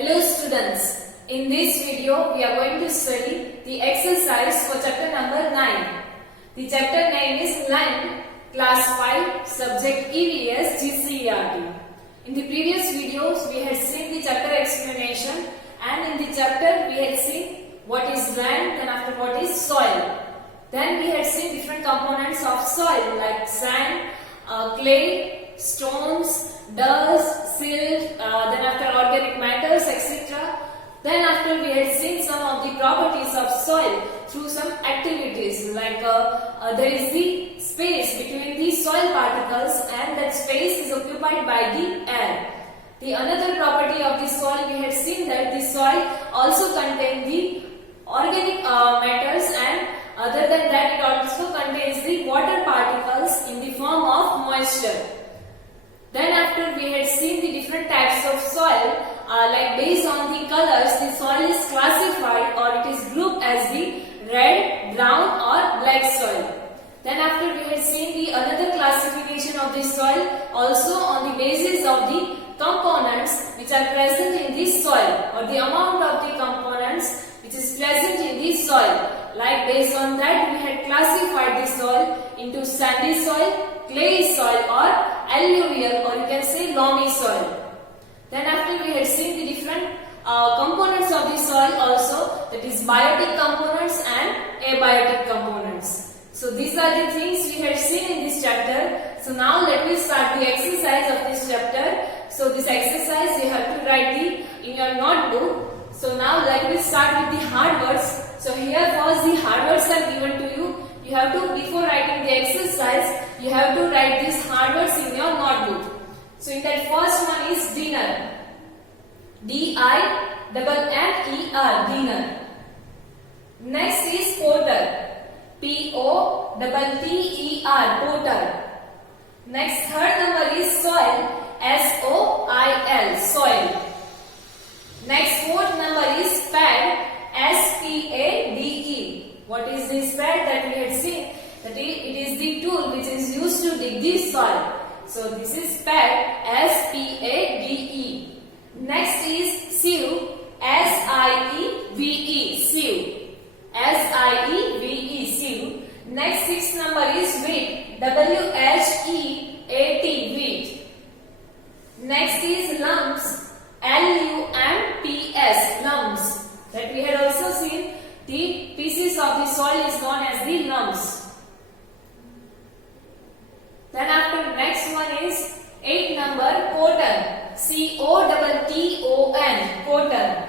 Hello students, in this video we are going to study the exercise for chapter number 9. The chapter name is Land, class 5, subject EVS GCERT. In the previous videos we had seen the chapter explanation, and in the chapter we had seen what is land, then after what is soil. Then we had seen different components of soil like sand, clay, stones, dust, silt, then after organic matters, etc. Then after we had seen some of the properties of soil through some activities like there is the space between the soil particles, and that space is occupied by the air. The another property of the soil, we had seen that the soil also contains the organic matters, and other than that it also contains the water particles in the form of moisture. Then after we had seen the different types of soil, like based on the colors the soil is classified or it is grouped as the red, brown or black soil. Then after we had seen the another classification of the soil also on the basis of the components which are present in the soil, or the amount of the components which is present in the soil. Like based on that we had classified the soil into sandy soil, clay soil or alluvial, or you can say loamy soil. Then after we had seen the different components of the soil also, that is biotic components and abiotic components. So these are the things we had seen in this chapter. So now let me start the exercise of this chapter. So this exercise you have to write in your notebook. So now let me start with the hard words. So here first the hard words are given to you. You have to, before writing the exercise, you have to write these hard words in your notebook. So in that first one is dinner. D-I-N-N-E-R, dinner. Next is porter. P-O-T-T-E-R, porter. Next third number is soil. S-O-I-L, soil. Next fourth number is pad. S-P-A-D-E. What is this pad that we had seen? That it is the tool which is used to dig the soil. So this is pad. S-P-A-D-E. Next is sieve. S-I-E-V-E, sieve. S-I-E-V-E, sieve. Next sixth number is wheat. W-H-E-A-T, wheat. Next is lumps. L-U-M-P-S, lumps. That we had also seen, the pieces of the soil is known as the lumps. Then after next one is 8 number, cotton. C-O-T-T-O-N, cotton.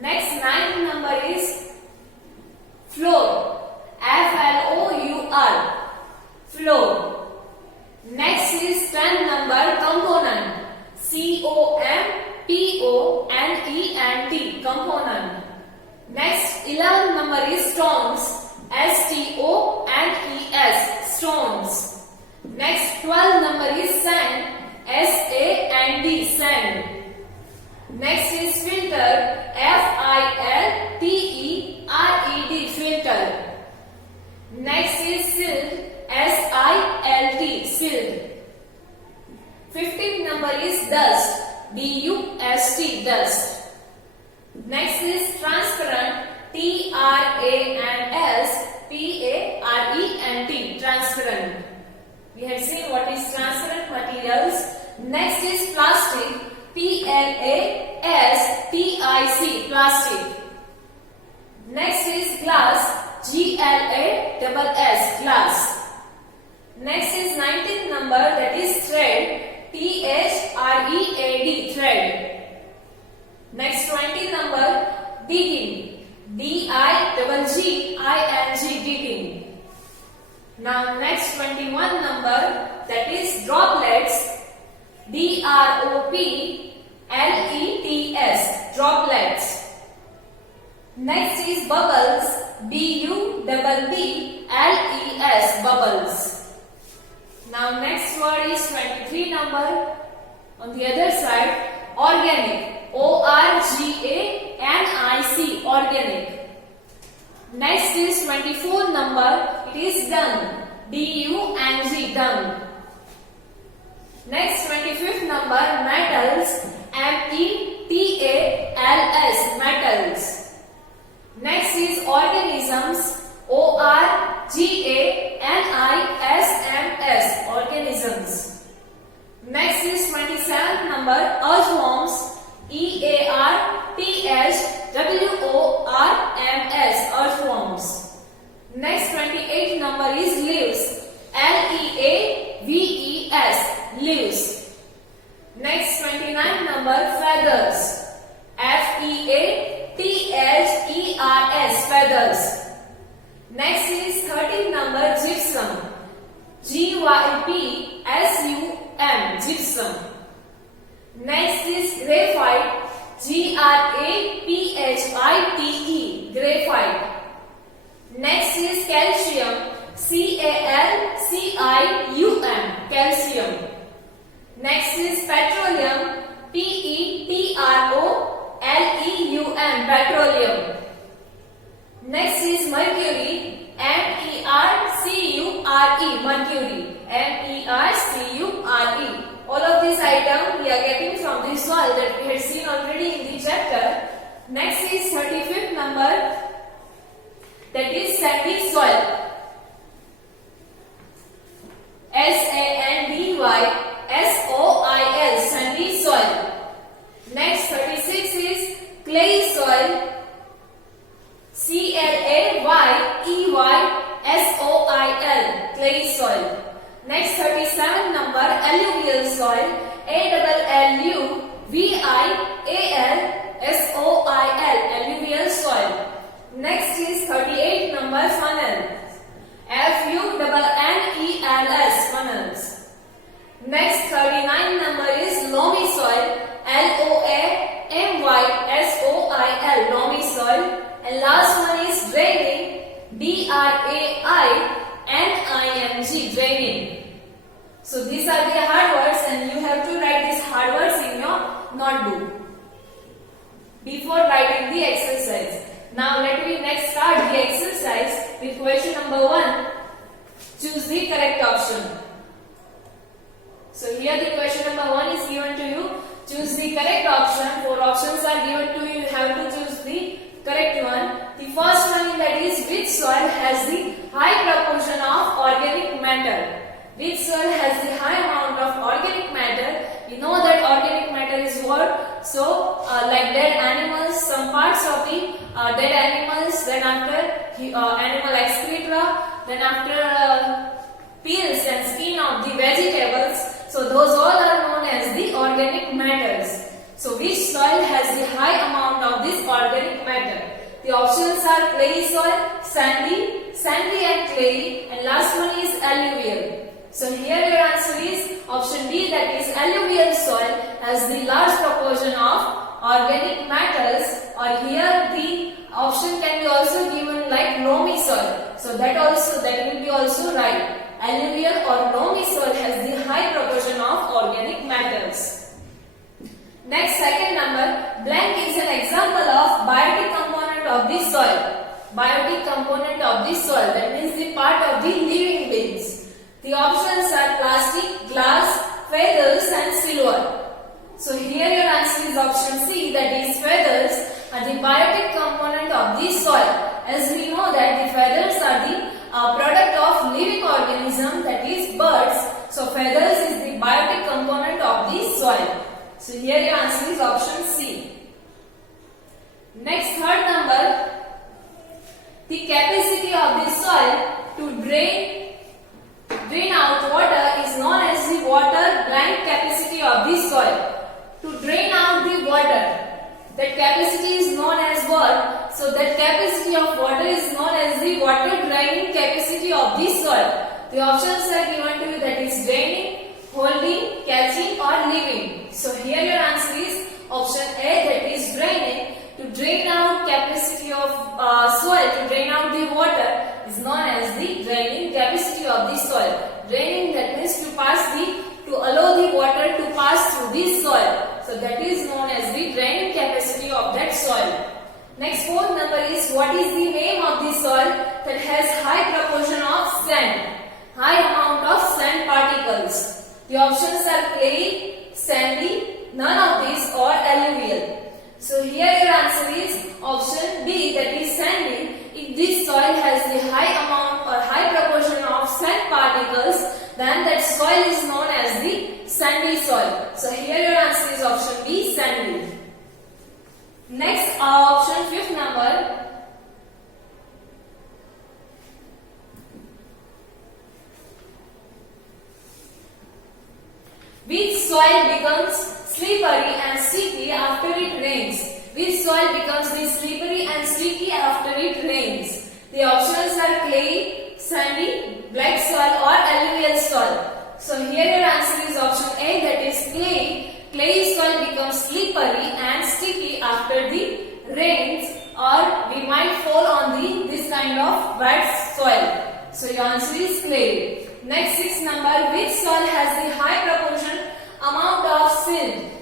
Next 9 number is floor. F-L-O-U-R, floor. Next is 10 number, component. C-O-M-P-O-N-E-N-T, component. Next 11 number is stones. S-T-O-N-E-S, stones. Next 12 number is sand. S-A-N-D, sand. Next is filter. F-I-L-T-E-R-E-D, filter. Next is silt. S-I-L-T, silt. 15th number is dust. D-U-S-T, dust. Next is transparent. T-R-A-N-S-P-A-R-E-N-T, transparent. We had seen what is transparent materials. Next is plastic. P-L-A-S-T-I-C, plastic. Next is glass. G-L-A-S-S, glass. Next is 19th number, that is thread. T-H-R-E-A-D, thread. Next 20 number, digging. D-I-G-G-I-N-G, digging. Now next 21 number, that is droplets. D-R-O-P-L-E-T-S, droplets. Next is bubbles. B-U-B-B-L-E-S, bubbles. Now next word is 23 number. On the other side, organic. O-R-G-A-N-I-C, organic. Next is 24 number. It is dung. D-U-N-G, dung. Next 25th number, metals. M-E-T T-A-L-S, metals. Next is organisms, O-R-G-A-N-I-S-M-S, organisms. Next is 27th number, earthworms, E-A-R-T-H-W-O-R-M-S, earthworms. Next 28th number is leaves, L-E-A-V-E-S, leaves. Next 29th number, feathers, F-E-A-T-H-E-R-S, feathers. Next is 13th number, gypsum, G-Y-P-S-U-M, gypsum. Next is graphite, G-R-A-P-H-I-T-E, graphite. Next is calcium, C-A-L-C-I-U-M, calcium. Next is petroleum, P-E-T-R-O-L-E-U-M, petroleum. Next is mercury, M-E-R-C-U-R-E, mercury, M-E-R-C-U-R-E. All of these items we are getting from the soil that we had seen already in the chapter. Next is 35th number, that is sandy soil, S-A-N-D-Y-S-O-I-L, sandy soil. Next 36 is clay soil, C-L-A-Y-E-Y-S-O-I-L, clay soil. Next 37 number, alluvial soil, A-L-L-U-V-I-A-L-S-O-I-L, alluvial soil. Next is 38 number, funnel, F-U-N-N-E-L-S, funnels. Next 39 number is loamy soil, L-O-A-M-Y-S-O-I-L, loamy soil. And last one is draining, D-R-A-I-N-I-N-G, draining. So these are the hard words and you have to write these hard words in your notebook before writing the exercise. Now let me next start the exercise with question number 1. Choose the correct option. So here the question number 1 is given to you. Choose the correct option. 4 options are given to you. You have to choose the correct one. The first one that is, which soil has the high proportion of organic matter? Which soil has the high amount of organic matter? You know that organic matter is what? So like dead animals, some parts of the dead animals, then after animal excreta, then after peels and skin of the vegetables. So those all are known as the organic matters. So which soil has the high amount of this organic matter? The options are clay soil, sandy and clayey, and last one is alluvial. So here your answer is option B, that is alluvial soil has the large proportion of organic matters, or here the option can be also given like loamy soil. So that will be also right. Alluvial or loamy soil has the high proportion of organic matters. Next, second number, blank is an example of biotic component of the soil. Biotic component of the soil, that means the part of the living beings. The options are plastic, glass, feathers and silver. So here your answer is option C, that is feathers are the biotic component of the soil. As we know that the feathers are the product of living organism, that is birds. So feathers is the biotic component of the soil. So here your answer is option C. Next, third number, the capacity of the soil to drain out water is known as the water drying capacity of the soil. To drain out the water, that capacity is known as what? So that capacity of water is known as the water draining capacity of the soil. The options are given to you, that is draining, holding, catching or leaving. So here your answer is option A, that is draining. To drain out capacity of soil, to drain out the water is known as the draining capacity of the soil. Draining, that means to allow the water to pass through the soil. So that is known as the draining capacity of that soil. Next, fourth number is, what is the name of the soil that has high proportion of sand? High amount of sand particles. The options are clay, sandy, none of these or alluvial. soil. So here your answer is option B, sandy. Next option, fifth number. Which soil becomes slippery and sticky after it rains? Which soil becomes slippery and sticky after it rains? The options are clay, sandy, black soil or alluvial soil. So here your answer is option A, that is clay. Clay soil becomes slippery and sticky after the rains, or we might fall on this kind of wet soil. So your answer is clay. Next, sixth number, which soil has the high proportion amount of silt?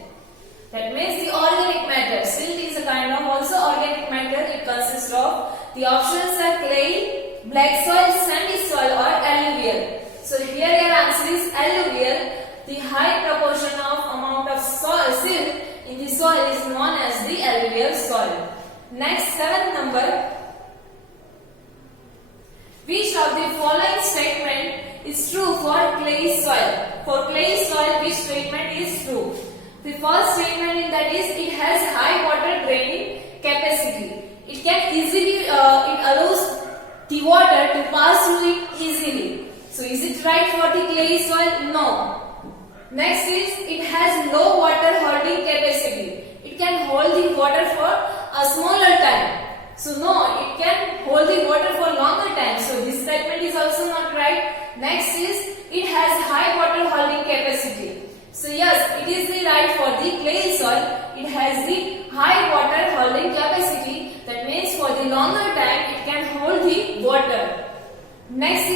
That means the organic matter. Silt is a kind of also organic matter. It consists of, the options are clay, black soil, sandy soil or alluvial. So here your answer is alluvial. The high proportion of amount of silt in the soil is known as the alluvial soil. Next, seventh number. Which of the following statement is true for clay soil? For clay soil, which statement is true? The first statement in that is, it has high water draining capacity. It can easily, it allows the water to pass through it easily. So is it right for the clay soil? No. Next is, it has low water holding capacity. It can hold the water for a smaller time. So no, it can hold the water for longer time. So this statement is also not right. Next is, it has high water holding capacity. So yes, it is the right for the clay soil. It has the high water holding capacity. That means for the longer time it can hold the water. Next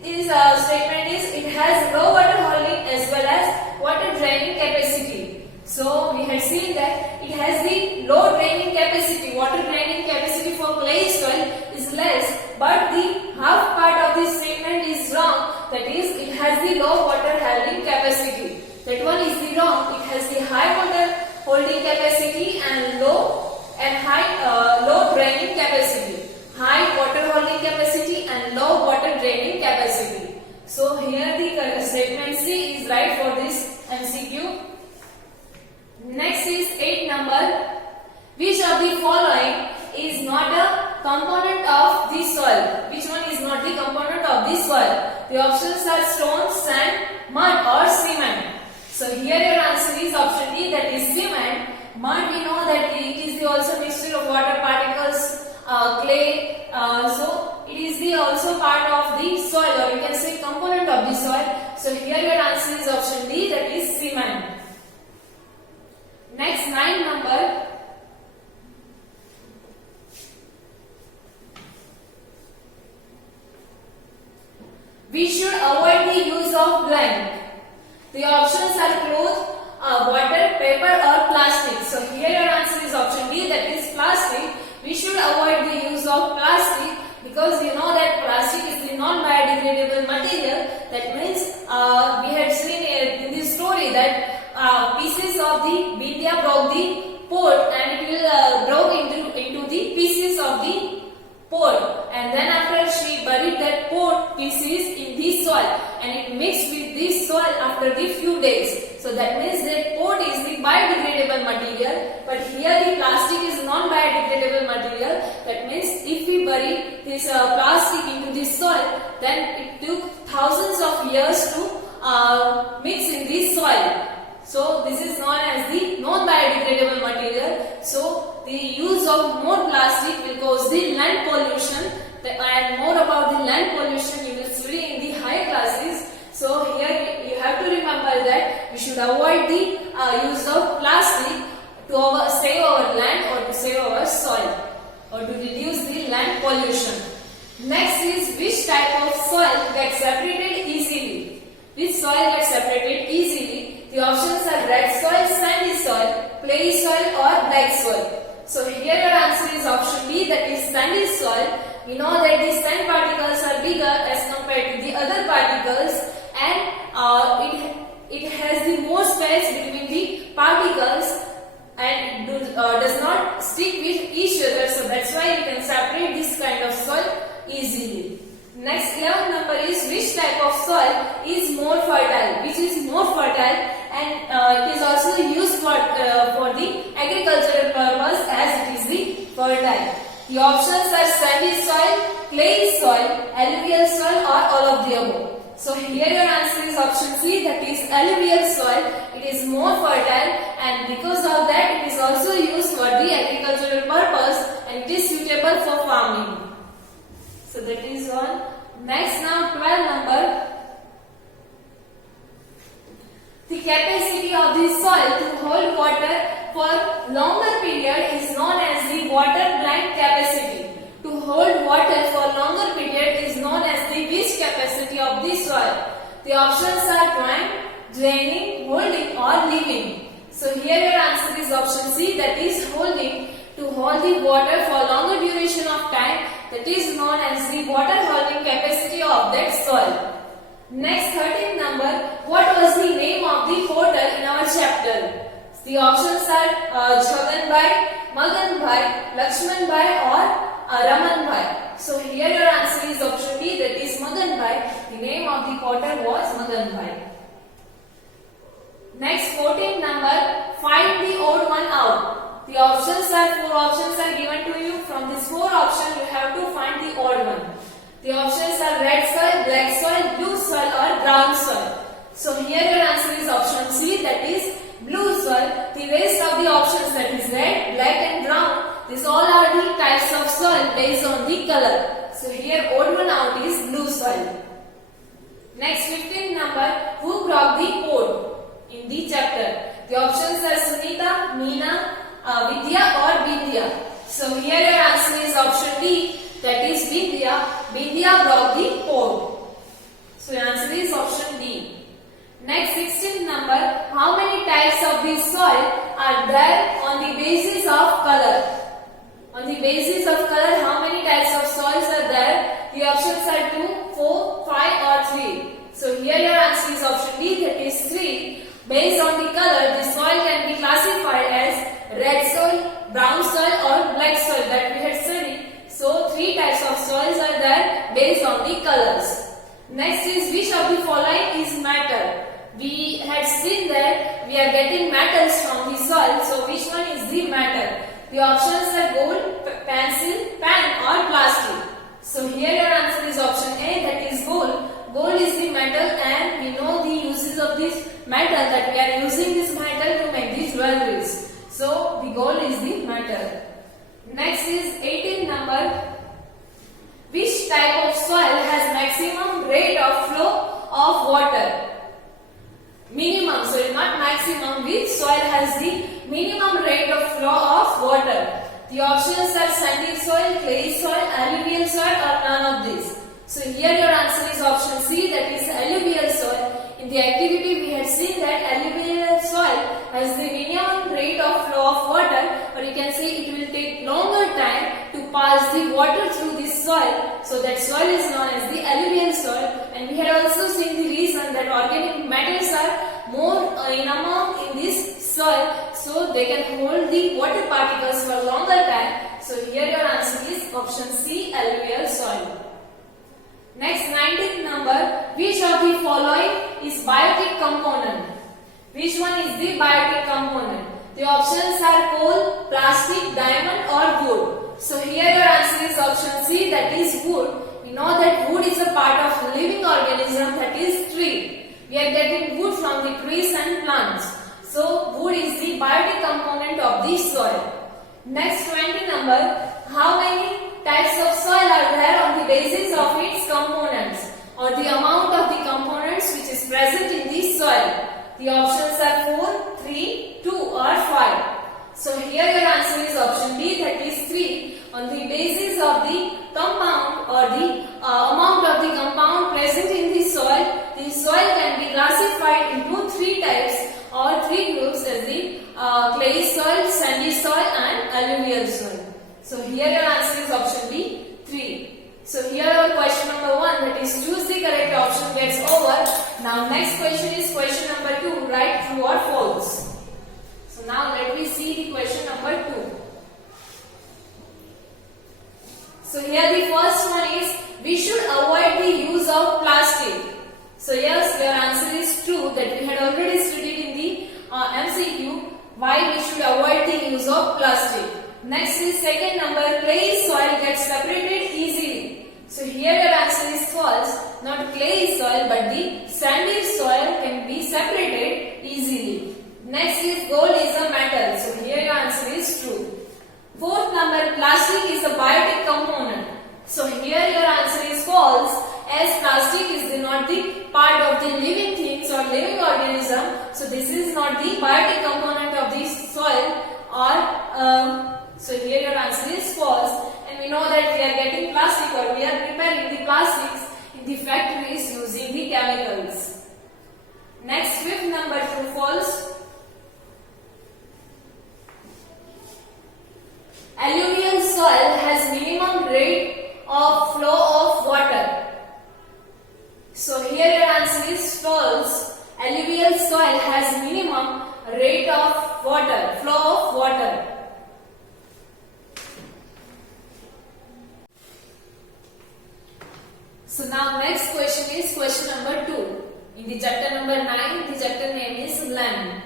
statement is, it has low water holding as well as water draining capacity. So we had seen that it has the low draining capacity. Water draining capacity for clay soil is less, but the half part of this statement is wrong. That is, it has the low water holding capacity. That one is the wrong. It has the high water holding capacity and low draining capacity. High water holding capacity and low water draining capacity. So here the statement C is right for this MCQ. Next is 8 number. Which of the following is not a component of the soil? Which one is not the component of the soil? The options are stone, sand, mud or cement. So here your answer is option D, that is cement. Mud, we know that it is the also mixture of water particles, clay. So it is the also part of the soil, or you can say component of the soil. So here your answer is option D, that is cement. Next, 9 number. We should avoid the use of blank. The options are cloth, water, paper or plastic. So here your answer is option D, that is plastic. We should avoid the use of plastic because you know that plastic is the non-biodegradable material. That means we had seen in this story that pieces of the Bindya broke the pot and it will broke into the pieces of the pot, and then after she buried that pot pieces in the soil and it mixed with this soil after the few days. So that means that pot is the biodegradable material, but here the plastic is non-biodegradable material. That means if we bury this plastic into the soil, then it took thousands of years to mix in this soil. So this is known as the non-biodegradable material. So the use of more plastic will cause the land pollution, and more about the land pollution you will study in the higher classes. So here you have to remember that we should avoid the use of plastic to save our land or to save our soil or to reduce the land pollution. Next is, which type of soil gets separated easily? Which soil gets separated easily? The options are red soil, sandy soil, clay soil or black soil. So here your answer is option B, that is sandy soil. We know that the sand particles are bigger as compared to the other particles, and it has the more space between the particles and does not stick with each other. So that's why you can separate this kind of soil easily. Next, 11th number is, which type of soil is more fertile? Which is more fertile? and it is also used for the agricultural purpose as it is the fertile. The options are sandy soil, clay soil, alluvial soil, or all of the above. So here your answer is option C, that is alluvial soil. It is more fertile, and because of that it is also used for the agricultural purpose and it is suitable for farming. So that is one. Next, now 12 number. The capacity of the soil to hold water for longer period is known as the water blank capacity. To hold water for longer period is known as the which capacity of the soil? The options are drying, draining, holding, or leaving. So here your answer is option C, that is holding. To hold the water for longer duration of time, that is known as the water holding capacity of that soil. Next, 13th number. What was the name of the portal in our chapter? The options are Jaganbhai, Maganbhai, Lakshmanbhai, or Ramanbhai. So here your answer is option B, that is Maganbhai. The name of the portal was Maganbhai. Next, 14th number. Find the odd one out. The options are, 4 options are given to you. From these 4 options, you have to find the odd one. The options are red soil, black soil, blue soil, or brown soil. So here your answer is option C, that is blue soil. The rest of the options, that is red, black, and brown, these all are the types of soil based on the color. So here odd one out is blue soil. Next, 15th number. Who broke the code in the chapter? The options are Sunita, Meena, Vidya, or Bindya. So here your answer is option D, that is Bindya. Bindya broke the code. So your answer is option D. Next, 16th number. How many types of this soil are there on the basis of color? On the basis of color, how many types of soils are there? The options are 2, 4, 5, or 3. So here your answer is option D, that is 3. Based on the color, the soil can be classified as red soil, brown soil, or black soil that we had studied. So 3 types of soils are there based on the colors. Next is, which of the following is metal? We had seen that we are getting metals from the soil. So which one is the metal? The options are gold, pencil, pen, or plastic. So here your answer is option A, that is gold. Gold is the metal, and we know the uses of this metal, that we are using this metal to make these jewelries. So the gold is the metal. Next is 18th number. Which type of soil has maximum rate of flow of water? Minimum, so not maximum. Which soil has the minimum rate of flow of water? The options are sandy soil, clay soil, alluvial soil, or none of these. So here your answer is option C, that is alluvial soil. In the activity we had seen that alluvial soil has the minimum rate of flow of water, or you can say it will take longer time to pass the water through this soil. So that soil is known as the alluvial soil. And we had also seen the reason that organic matters are more in amount in this soil, so they can hold the water particles for longer time. So here your answer is option C, alluvial soil. Next, 19th number. Which of the following is biotic component? Which one is the biotic component? The options are coal, plastic, diamond, or wood. So here your answer is option C, that is wood. We know that wood is a part of living organism, that is tree. We are getting wood from the trees and plants. So wood is the biotic component of the soil. Next, 20 number. How many types of soil are there on the basis of its components, or the amount of the components which is present in the soil? The options are 4, 3, 2, or 5. So here your answer is option B, that is 3. On the basis of the compound or the amount of the compound present in the soil can be classified into 3 types or 3 groups, as the clay soil, sandy soil, and alluvial soil. So here your answer is option B, 3. So here our question number 1, that is choose the correct option, gets over. Now next question is question number 2, write true or false. So now let me see the question number 2. So here the first one is, we should avoid the use of plastic. So yes, your answer is true, that we had already studied in the MCQ, why we should avoid the use of plastic. Next is second number, clay soil gets separated easily. So here your answer is false. Not clay soil but the sandy soil can be separated easily. Next is gold is a metal. So here your answer is true. Fourth number, plastic is a biotic component. So here your answer is false, as plastic is not the part of the living things or living organism. So this is not the biotic component of the soil so here your answer is false, and we know that we are getting plastic or we are preparing the plastics in the factories using the chemicals. Next, fifth number, true false. Alluvial soil has minimum rate of flow of water. So here your answer is false. Alluvial soil has minimum rate of water, flow of water. So now next question is question number 2. In the chapter number 9, the chapter name is land.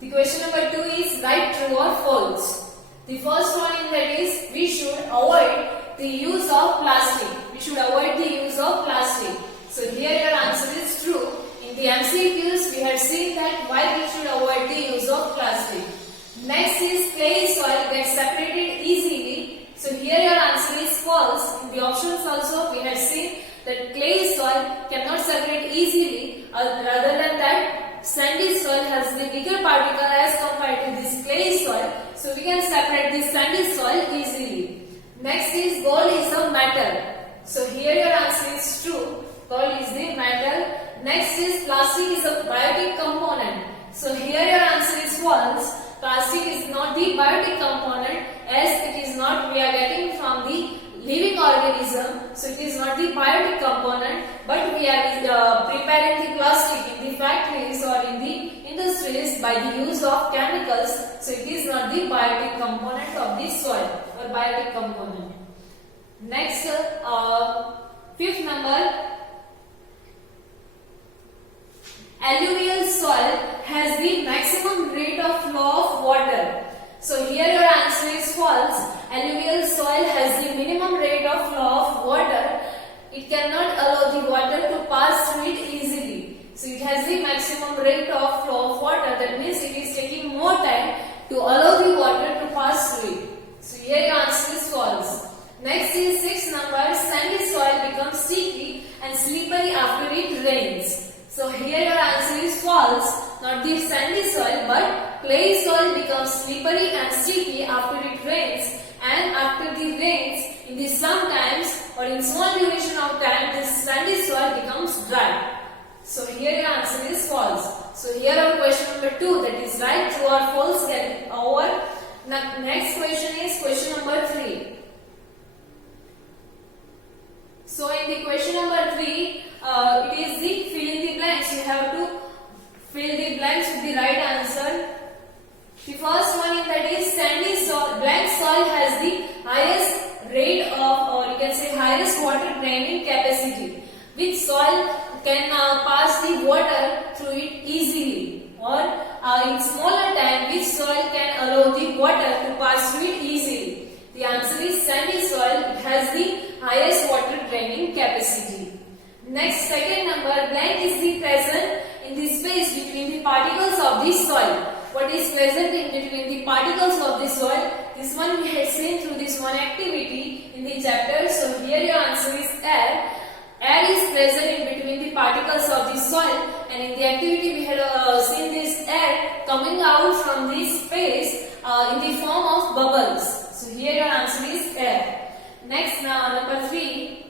The question number 2 is write true or false. The first one in that is we should avoid the use of plastic. We should avoid the use of plastic. So here your answer is true. In the MCQs we had seen that why we should avoid the use of plastic. Next is clay soil gets separated easily. So here your answer is false. In the options also we had seen that clay soil cannot separate easily. Rather than that, sandy soil has the bigger particle as compared to this clay soil. So we can separate this sandy soil easily. Next is gold is a metal. So here your answer is true. Gold is the metal. Next is plastic is a biotic component. So here your answer is false. Plastic is not the biotic component, as it is not, we are getting from the living organism. So it is not the biotic component, but we are preparing the plastic in the factories or in the industries by the use of chemicals. So it is not the biotic component of the soil or biotic component. Next, fifth number, alluvial soil has the maximum rate of flow of water. So here your answer is false. Alluvial soil has the minimum rate of flow of water. It cannot allow the water to pass through it easily. So it has the maximum rate of flow of water. That means it is taking more time to allow the water to pass through it. So here your answer is false. Next is sixth number, sandy soil becomes sticky and slippery after it rains. So here your answer is false. Not the sandy soil but clay soil becomes slippery and sticky after it rains, and after the rains, in the sometimes or in small duration of time, this sandy soil becomes dry. So here your answer is false. So here our question number 2, that is right, true or false, get over. Next question is question number 3. So in the question number 3, it is the fill in the blanks. You have to fill the blanks with the right answer. The first one in that is sandy soil. Blank soil has the highest rate of, or you can say highest water draining capacity. Which soil can pass the water through it easily, or in smaller time, which soil can allow the water to pass through it easily? The answer is sandy soil. It has the highest water draining capacity. Next, second number, blank is the present in the space between the particles of the soil. What is present in between the particles of the soil? This one we had seen through this one activity in the chapter. So here your answer is air. Air is present in between the particles of the soil, and in the activity we had seen this air coming out from this space in the form of bubbles. So here your answer is air. Next, number 3.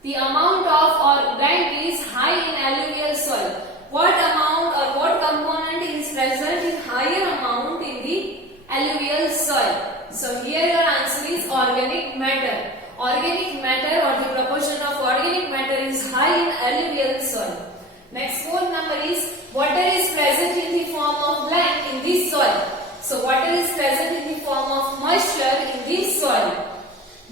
The amount of organic is high in alluvial soil. What amount or what component is present in higher amount in the alluvial soil? So here your answer is organic matter. Organic matter or the proportion of organic matter is high in alluvial soil. Next, fourth number is water is present in the form of blank in this soil. So water is present in the form of moisture in this soil.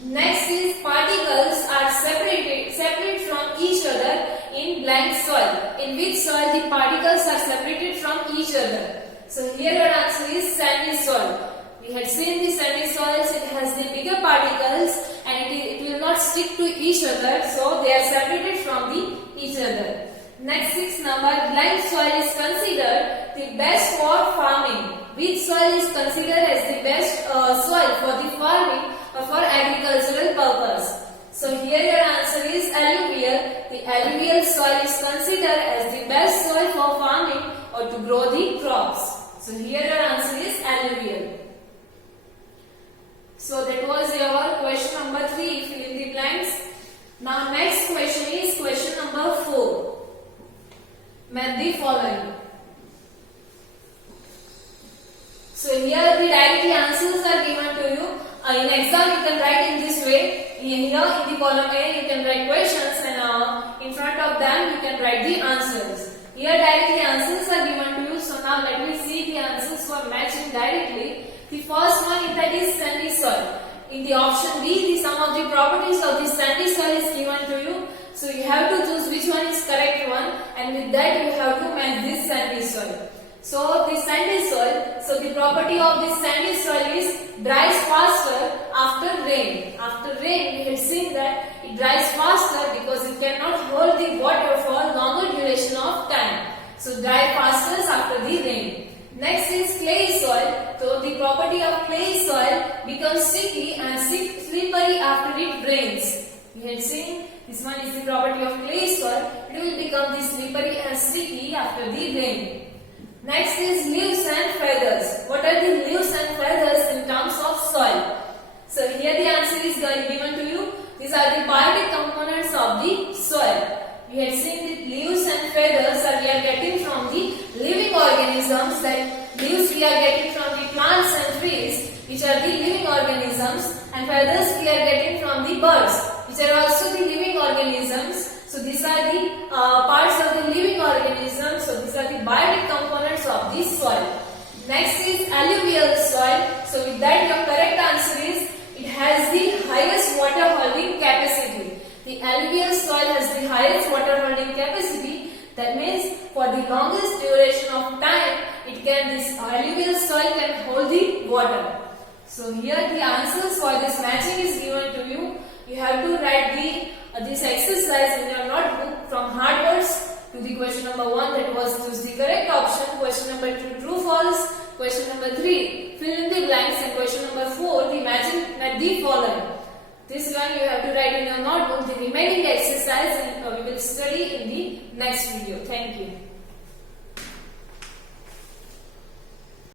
Next is particles are separate from each other in blank blank soil. In which soil the particles are separated from each other? So here your answer is sandy soil. We had seen the sandy soils, it has the bigger particles and it will not stick to each other, so they are separated from each other. Next 6 number, lime soil is considered the best for farming. Which soil is considered as the best soil for the farming or for agricultural purpose? So here your answer is alluvial. The alluvial soil is considered as the best soil for farming or to grow the crops. So here your answer is alluvial. So that was your question number 3, fill in the blanks. Now next question is question number 4. Match the following. So here the directly answers are given to you. In exam you can write in this way. Here in the column A you can write questions and in front of them you can write the answers. Here directly answers are given to you. So now let me see the answers for matching directly. The first one that is sandy soil. In the option B, the sum of the properties of the sandy soil is given to you. So you have to choose which one is correct one, and with that you have to match this sandy soil. So the sandy soil, so the property of this sandy soil is dries faster after rain. After rain we have seen that it dries faster because it cannot hold the water for longer duration of time. So dry faster after the rain. Next is clay soil. So the property of clay soil becomes sticky and slippery after it rains. We had seen this one is the property of clay soil. It will become the slippery and sticky after the rain. Next is leaves and feathers. What are the leaves and feathers in terms of soil? So here the answer is given to you. These are the biotic components of the soil. We had seen that leaves and feathers we are getting from the living organisms. That leaves we are getting from the plants and trees, which are the living organisms, and feathers we are getting from the birds, which are also the living organisms. So these are the parts of the living organisms. So these are the biotic components of the soil. Next is alluvial soil. So with that your correct answer is it has the highest water holding capacity. The alluvial soil has the highest water holding capacity. That means for the longest duration of time, this alluvial soil can hold the water. So here the answers for this matching is given to you. You have to write this exercise in your notebook from hard words to the question number 1, that was choose the correct option. Question number 2, true false. Question number 3, fill in the blanks, and question number 4, the matching at the following. This one you have to write in your notebook. The remaining exercise and we will study in the next video. Thank you.